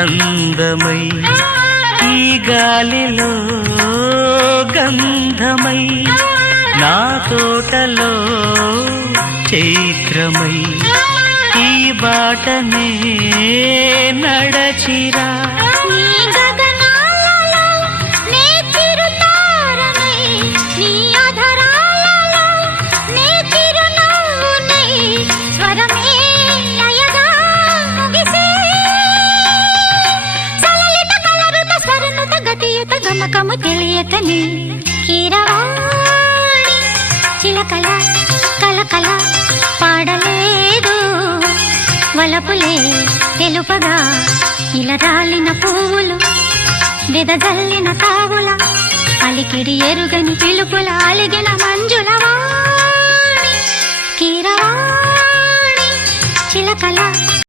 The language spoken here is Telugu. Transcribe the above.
అందమై ఈ గాలిలో గంధమై నా తోటలో చైత్రమై ఈ బాటనే నడచిరా గమకము తెలియకని కీరవాణి చిలకల కలకల పాడలేదు వలపులే తెలుపగా ఇలా రాలిన పువ్వులు వెదజల్లిన తావుల అలికిడి ఎరుగని పిలుపుల అలిగిన మంజుల వాణి కీరవాణి.